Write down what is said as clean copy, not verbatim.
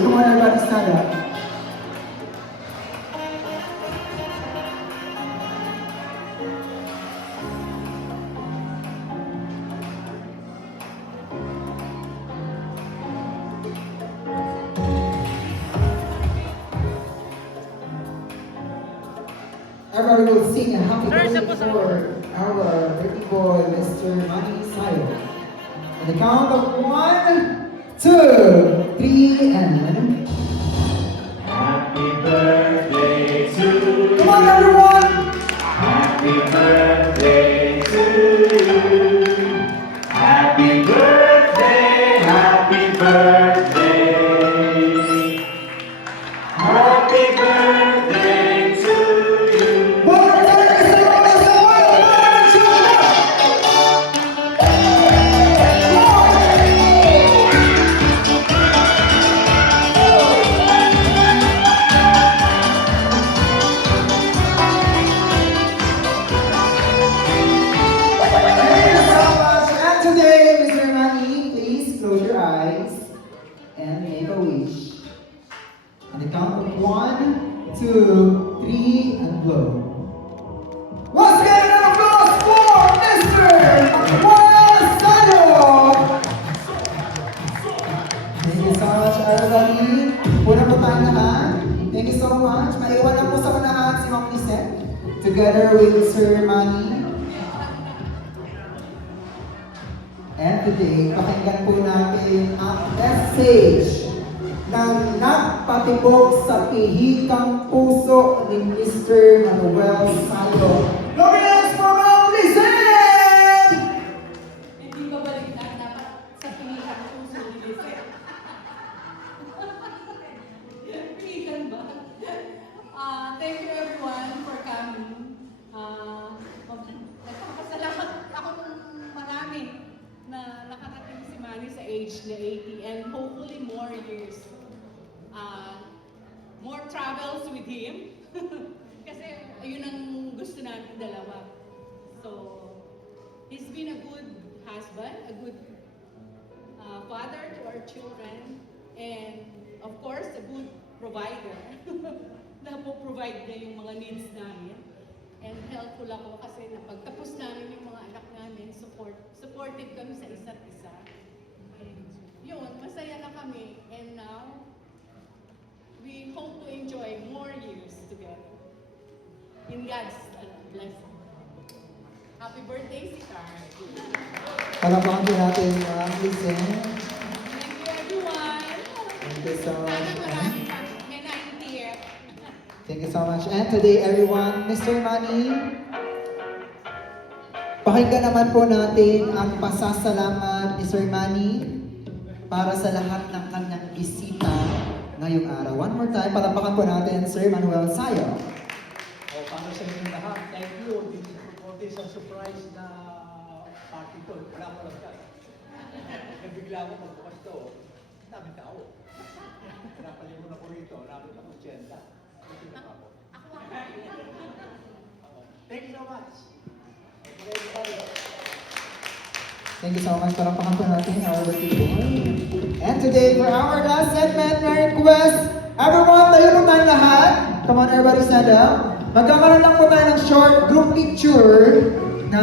birthday. Come on, everybody, stand up. Everybody will sing a happy birthday for our birthday boy, Mr. Manny Sayo. On the count of 1, 2, 3, and Happy birthday to you. come on, everyone! Happy birthday to you. Happy birthday, happy birthday. Happy birthday to you. One more time, Mr. Manny Sayo! Thank you so much. And today, Mr. Manny, please close your eyes and make a wish. On the count of 1, 2, 3, and blow. Once again, an applause for Mr. Juan Sayo! Thank you so much, everybody. Una po tayo lahat. Thank you so much. Maiwan lang po sa unahan si Ma'am Lisette, together with Sir Manny. And today, pakinggan po natin ang message na nagpatibok sa pihikang puso ni Mr. Manuel Sayo. Glorious for Ma'am Lisette! Hindi ba baliktad dapat sa pilihan puso ni Lisette? Pilihan ba? Thank you everyone for coming. Nagpapasalamat ako ng marami na nakarating si Manny sa age na 80 and hopefully more years. More travels with him. Kasi ayun ang gusto namin dalawa. So, he's been a good husband, a good father to our children, and of course, a good provider. Napo-provide niya yung mga needs namin. And helpful ako kasi napagtapos namin yung mga anak namin, supportive kami sa isa't isa. And yun, masaya na kami. And now, we hope to enjoy more years together. In God's blessing. Happy birthday, si Carl. Palapakan po natin Ma'am Lisette. Thank you, everyone. Thank you so much. Sana marami pa. May 90th. Thank you so much. And today, everyone, Mr. Manny, pakinggan naman po natin ang pasasalamat ni Sir Manny para sa lahat ng kanyang bisita ngayong araw. One more time, palapakan po natin Sir Manuel Sayo. Para sa inyong lahat, thank you. This is a surprise na party to. Wala ko lang yan. Nabigla ako magbukas to. Daming tao. Napalimun ako rito. Napit ako siyenta. Thank you so much. Okay, everybody. Thank you so much. Palapakan po natin our birthday boy. And today, for our last segment, my request, everyone, tayo po tayo lahat. Come on, everybody, stand up. Magkakaroon lang po tayo ng short group picture na